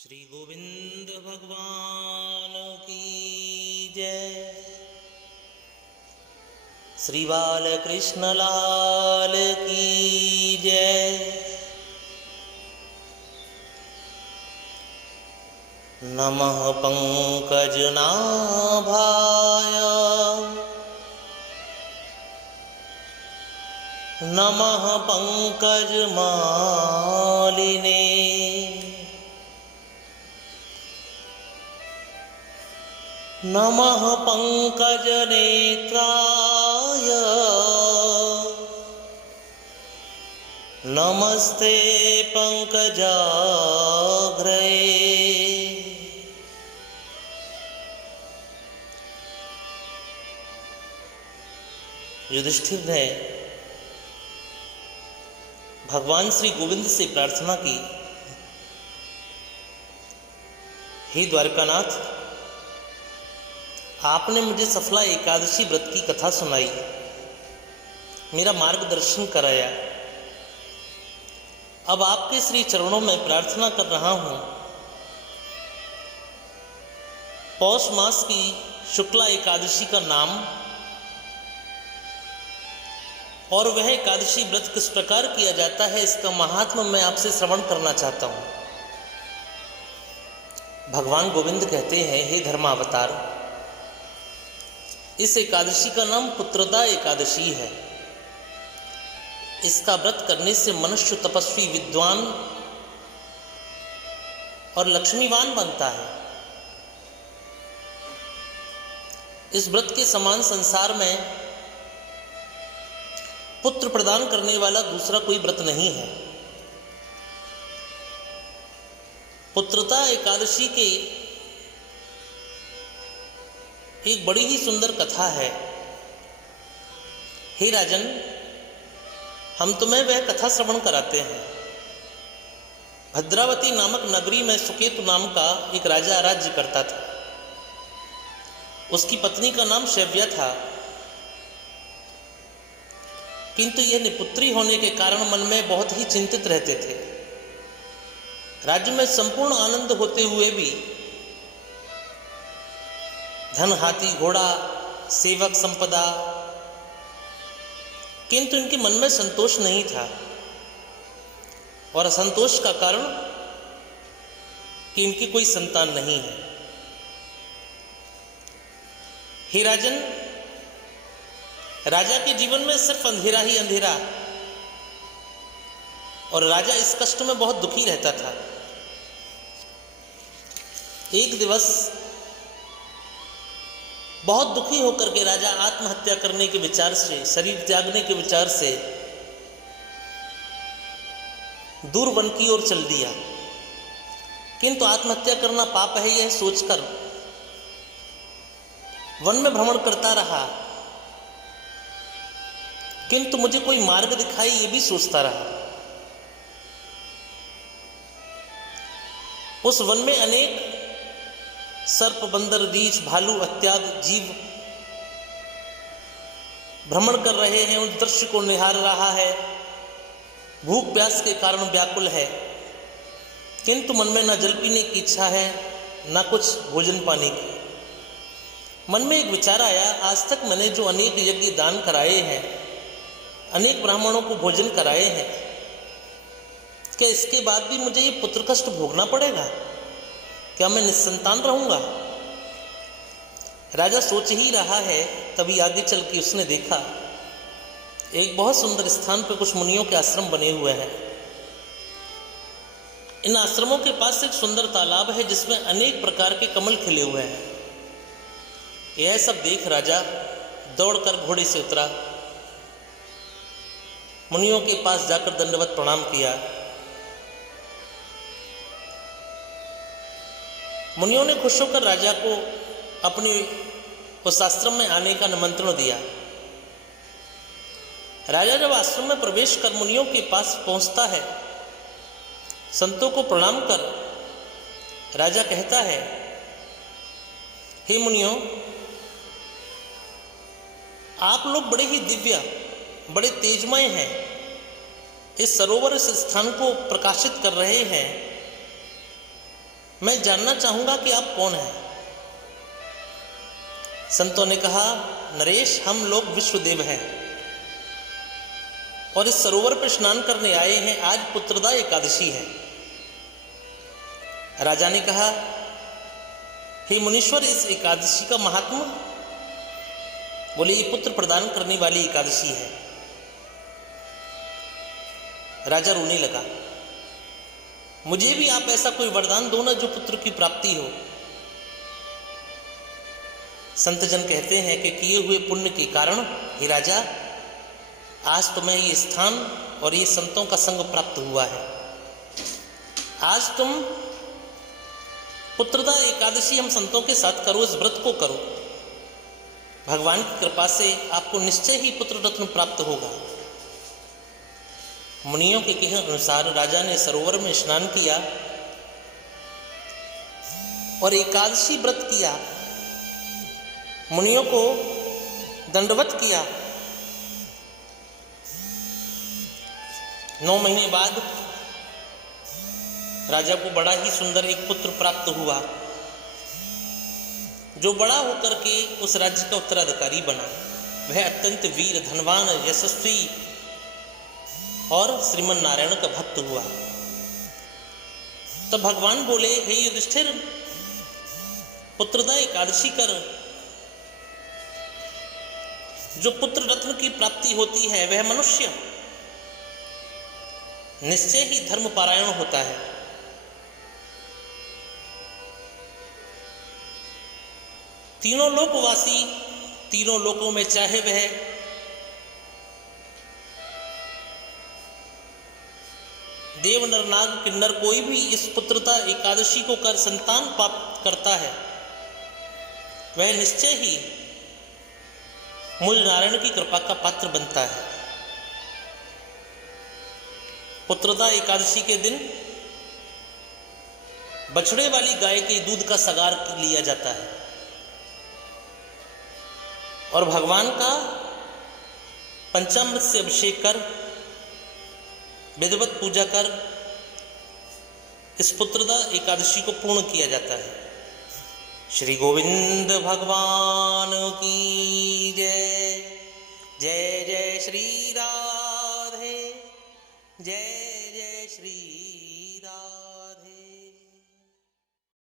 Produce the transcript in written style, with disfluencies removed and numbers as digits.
श्री गोविंद भगवान की जय। श्री बालकृष्ण लाल की जय। नमः पंकजनाभाय नमः पंकजमालिने नमः पंकजनेत्राय नमस्ते पंकजाग्रये। युधिष्ठिर ने भगवान श्री गोविंद से प्रार्थना की, हे द्वारकानाथ, आपने मुझे सफला एकादशी व्रत की कथा सुनाई, मेरा मार्गदर्शन कराया। अब आपके श्री चरणों में प्रार्थना कर रहा हूँ, पौष मास की शुक्ला एकादशी का नाम और वह एकादशी व्रत किस प्रकार किया जाता है, इसका महात्म्य मैं आपसे श्रवण करना चाहता हूँ। भगवान गोविंद कहते हैं, हे धर्मावतार, इस एकादशी का नाम पुत्रदा एकादशी है। इसका व्रत करने से मनुष्य तपस्वी, विद्वान और लक्ष्मीवान बनता है। इस व्रत के समान संसार में पुत्र प्रदान करने वाला दूसरा कोई व्रत नहीं है। पुत्रदा एकादशी के एक बड़ी ही सुंदर कथा है। हे राजन, हम तुम्हें वह कथा श्रवण कराते हैं। भद्रावती नामक नगरी में सुकेतु नाम का एक राजा राज्य करता था। उसकी पत्नी का नाम शैव्या था, किंतु यह निपुत्री होने के कारण मन में बहुत ही चिंतित रहते थे। राज्य में संपूर्ण आनंद होते हुए भी धन, हाथी, घोड़ा, सेवक, संपदा, किंतु इनके मन में संतोष नहीं था। और असंतोष का कारण कि इनकी कोई संतान नहीं है। हे राजन, राजा के जीवन में सिर्फ अंधेरा ही अंधेरा, और राजा इस कष्ट में बहुत दुखी रहता था। एक दिवस बहुत दुखी होकर के राजा आत्महत्या करने के विचार से, शरीर त्यागने के विचार से दूर वन की ओर चल दिया। किंतु आत्महत्या करना पाप है, यह सोचकर वन में भ्रमण करता रहा, किंतु मुझे कोई मार्ग दिखाई, ये भी सोचता रहा। उस वन में अनेक सर्प, बंदर, रीछ, भालू इत्यादि जीव भ्रमण कर रहे हैं। उस दृश्य को निहार रहा है, भूख प्यास के कारण व्याकुल है, किंतु मन में न जल पीने की इच्छा है, न कुछ भोजन पाने की। मन में एक विचार आया, आज तक मैंने जो अनेक यज्ञ दान कराए हैं, अनेक ब्राह्मणों को भोजन कराए हैं, क्या इसके बाद भी मुझे ये पुत्र कष्ट भोगना पड़ेगा? क्या मैं निस्संतान रहूंगा? राजा सोच ही रहा है, तभी आगे चल के उसने देखा एक बहुत सुंदर स्थान पर कुछ मुनियों के आश्रम बने हुए हैं। इन आश्रमों के पास एक सुंदर तालाब है, जिसमें अनेक प्रकार के कमल खिले हुए हैं। यह सब देख राजा दौड़कर घोड़े से उतरा, मुनियों के पास जाकर दंडवत प्रणाम किया। मुनियों ने खुश होकर राजा को अपने उस आश्रम में आने का निमंत्रण दिया। राजा जब आश्रम में प्रवेश कर मुनियों के पास पहुंचता है, संतों को प्रणाम कर राजा कहता है, हे मुनियों, आप लोग बड़े ही दिव्य, बड़े तेजमय हैं। इस सरोवर, इस स्थान को प्रकाशित कर रहे हैं। मैं जानना चाहूंगा कि आप कौन हैं। संतों ने कहा, नरेश, हम लोग विश्वदेव हैं और इस सरोवर पर स्नान करने आए हैं। आज पुत्रदा एकादशी है। राजा ने कहा, हे मुनीश्वर, इस एकादशी का महात्मा? बोले, ये पुत्र प्रदान करने वाली एकादशी है। राजा रोने लगा। मुझे भी आप ऐसा कोई वरदान दो ना जो पुत्र की प्राप्ति हो। संतजन कहते हैं कि किए हुए पुण्य के कारण हे राजा, आज तुम्हें ये स्थान और ये संतों का संग प्राप्त हुआ है। आज तुम पुत्रदा एकादशी हम संतों के साथ करो, इस व्रत को करो। भगवान की कृपा से आपको निश्चय ही पुत्र रत्न प्राप्त होगा। मुनियों के कहे अनुसार राजा ने सरोवर में स्नान किया और एकादशी व्रत किया, मुनियों को दंडवत किया। 9 महीने बाद राजा को बड़ा ही सुंदर एक पुत्र प्राप्त हुआ, जो बड़ा होकर के उस राज्य का उत्तराधिकारी बना। वह अत्यंत वीर, धनवान, यशस्वी और श्रीमन नारायण का भक्त हुआ। तब भगवान बोले, हे युधिष्ठिर, पुत्रदा एकादशी कर। जो पुत्र रत्न की प्राप्ति होती है वह मनुष्य निश्चय ही धर्मपरायण होता है। तीनों लोकवासी, तीनों लोकों में चाहे वह देव, नर, नाग, किन्नर, कोई भी इस पुत्रदा एकादशी को कर संतान प्राप्त करता है, वह निश्चय ही मूल नारायण की कृपा का पात्र बनता है। पुत्रदा एकादशी के दिन बछड़े वाली गाय के दूध का सगार लिया जाता है और भगवान का पंचामृत से अभिषेक कर, विधिवत पूजा कर इस पुत्रदा एकादशी को पूर्ण किया जाता है। श्री गोविंद भगवान की जय।